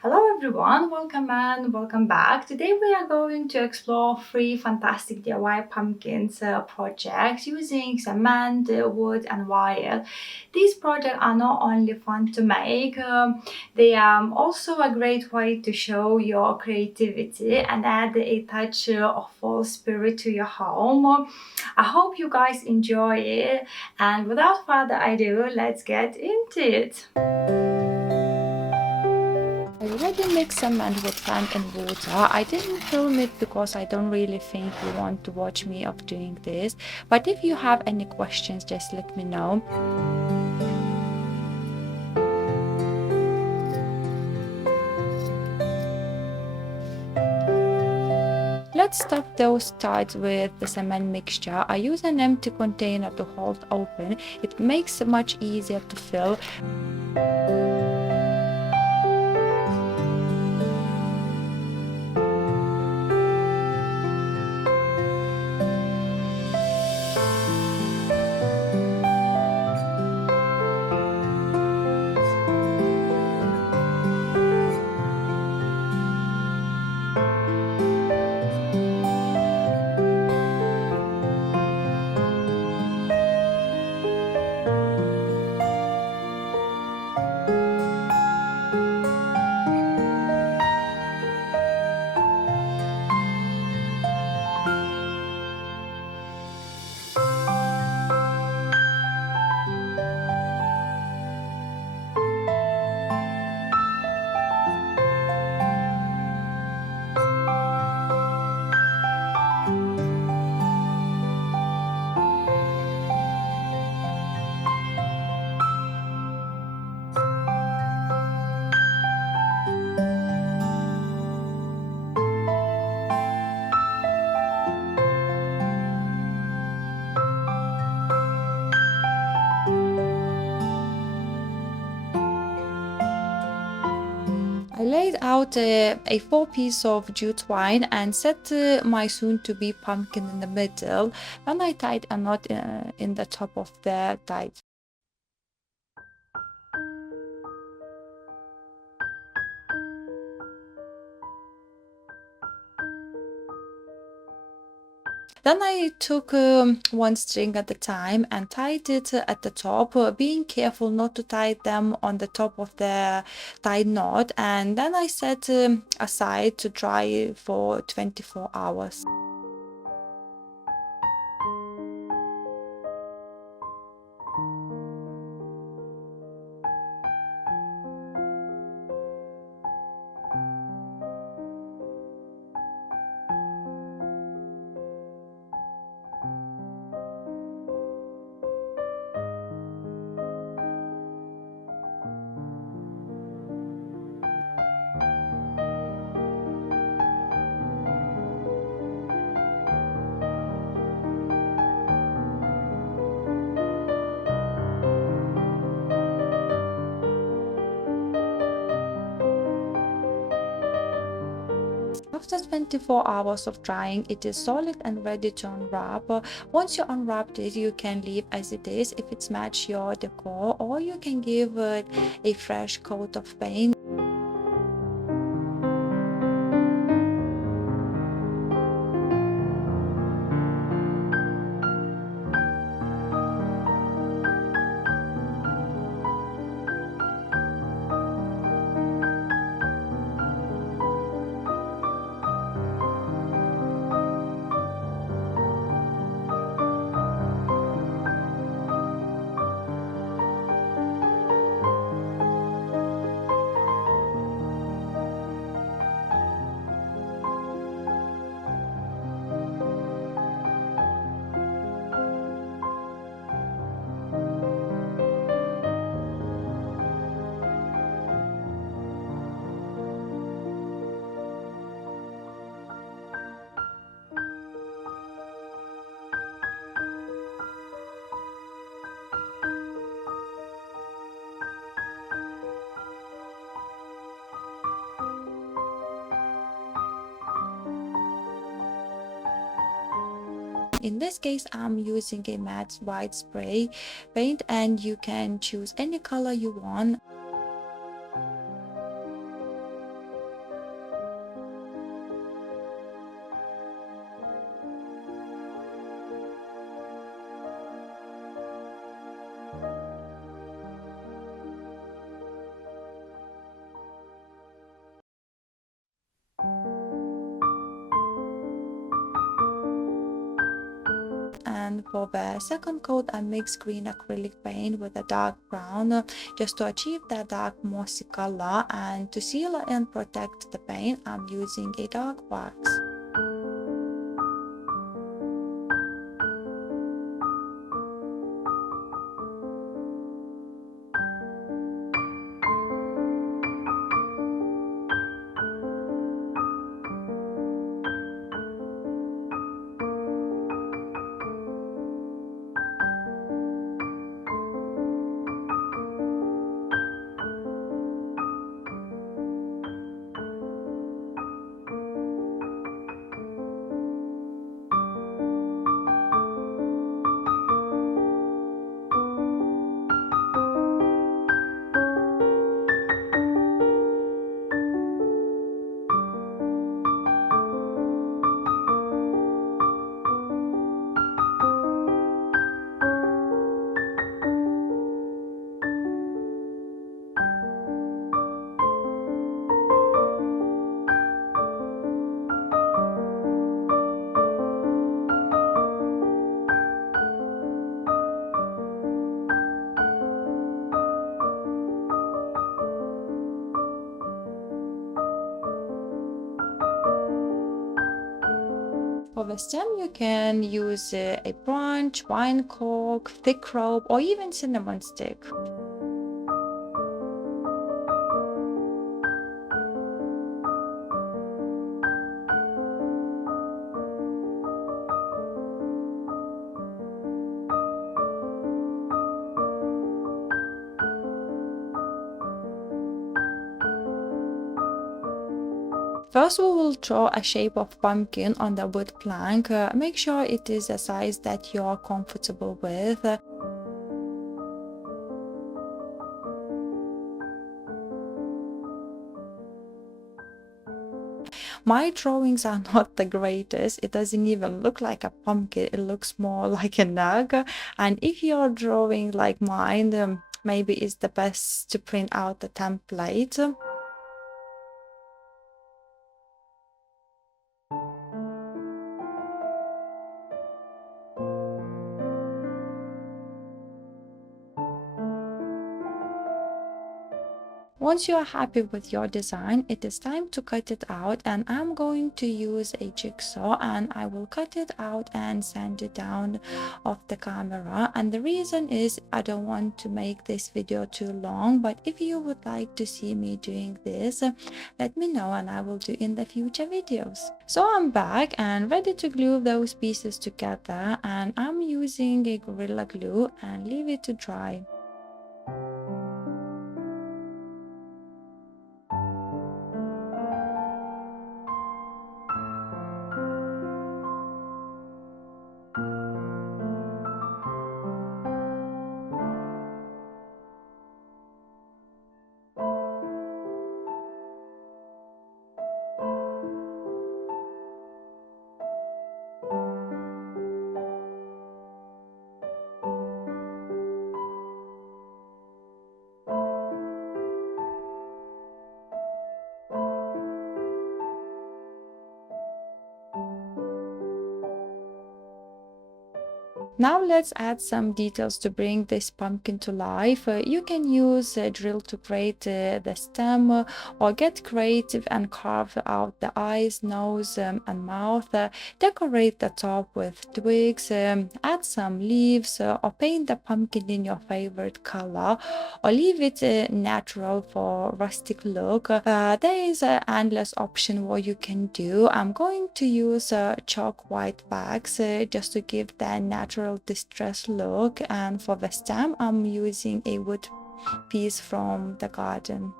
Hello everyone, welcome and welcome back. Today we are going to explore three fantastic DIY pumpkins projects using cement, wood and wire. These projects are not only fun to make, they are also a great way to show your creativity and add a touch of fall spirit to your home. I hope you guys enjoy it, and without further ado, let's get into it. I already mixed cement with sand and water. I didn't film it because I don't really think you want to watch me of doing this. But if you have any questions, just let me know. Let's stop those starts with the cement mixture. I use an empty container to hold open. It makes it much easier to fill. I laid out a 4 piece of jute wine and set my soon-to-be pumpkin in the middle. Then I tied a knot in the top of the tie. Then I took one string at a time and tied it at the top, being careful not to tie them on the top of the tied knot. And then I set aside to dry for 24 hours. After 24 hours of drying, it is solid and ready to unwrap. Once you unwrap it, you can leave as it is if it's match your decor, or you can give it a fresh coat of paint. In this case, I'm using a matte white spray paint, and you can choose any color you want. and for the second coat I mixed green acrylic paint with a dark brown just to achieve that dark mossy color, and to seal and protect the paint I'm using a dark wax. For the stem, you can use a branch, wine cork, thick rope, or even cinnamon stick. First, we will draw a shape of pumpkin on the wood plank. Make sure it is a size that you are comfortable with. My drawings are not the greatest. It doesn't even look like a pumpkin. It looks more like a nug. And if you're drawing like mine, maybe it's the best to print out the template. Once you are happy with your design, it is time to cut it out, and I'm going to use a jigsaw and I will cut it out and sand it down off the camera. And the reason is I don't want to make this video too long, but if you would like to see me doing this, let me know and I will do in the future videos. So I'm back and ready to glue those pieces together, and I'm using a Gorilla Glue and leave it to dry. Now let's add some details to bring this pumpkin to life. You can use a drill to create the stem, or get creative and carve out the eyes, nose, and mouth. Decorate the top with twigs, add some leaves, or paint the pumpkin in your favorite color, or leave it natural for rustic look. There is an endless option what you can do. I'm going to use chalk white wax just to give that natural distressed look, and for the stem I'm using a wood piece from the garden.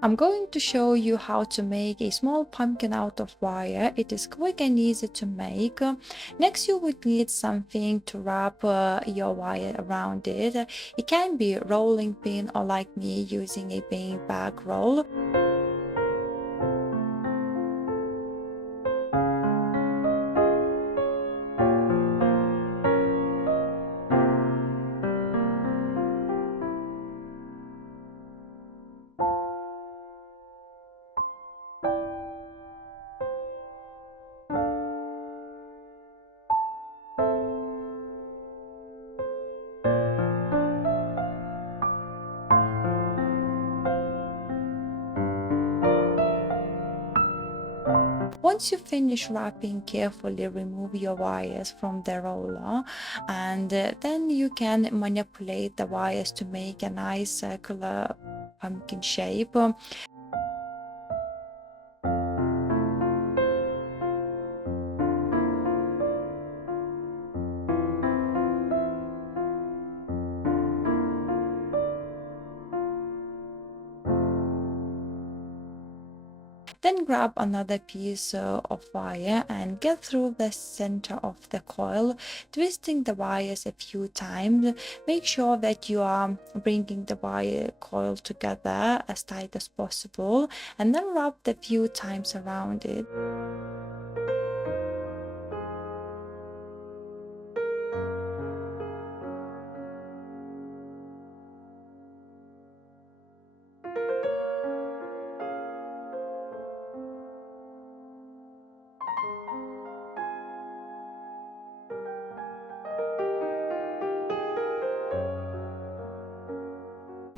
I'm going to show you how to make a small pumpkin out of wire. It is quick and easy to make. Next, you would need something to wrap your wire around it. It can be a rolling pin or, like me, using a bean bag roll. Once you finish wrapping, carefully remove your wires from the roller, and then you can manipulate the wires to make a nice circular pumpkin shape. Then grab another piece of wire and get through the center of the coil, twisting the wires a few times. Make sure that you are bringing the wire coil together as tight as possible, and then wrap the few times around it.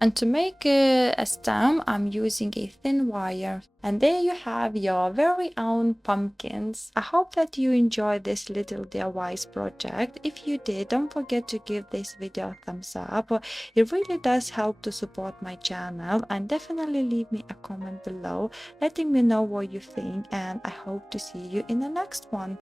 And to make a stem, I'm using a thin wire. And there you have your very own pumpkins. I hope that you enjoyed this little DIY project. If you did, don't forget to give this video a thumbs up. It really does help to support my channel, and definitely leave me a comment below letting me know what you think, and I hope to see you in the next one.